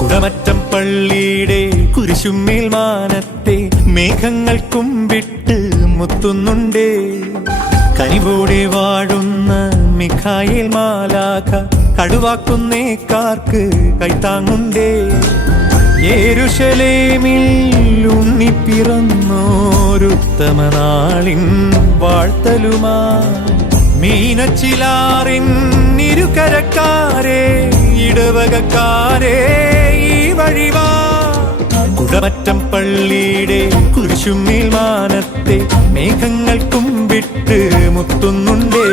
കുടമറ്റം പള്ളിയുടെ കുരിശുമേൽ മാനത്തെ മേഘങ്ങൾ കുമ്പിട്ട് മുത്തുന്നുണ്ടേ. കനിവോടെ വാഴുന്ന മിഖായേൽ മാലാഖ കടുവാക്കുന്നേക്കാർക്ക് കൈത്താങ്ങുണ്ടേ. യെരൂശലേമിൽ ഉണ്ണി പിറന്നോരുത്തമ നാളിൻ വാഴ്ത്തലുമായി മീനച്ചിലാറിൻ ഇരുകരക്കാരെ ഇടവകക്കാരെ ഈ വഴിവാ. കുടമറ്റം പള്ളിയുടെ കുരിശുമേൽ മാനത്തെ മേഘങ്ങൾ കുമ്പിട്ട് മുത്തുന്നുണ്ടേ.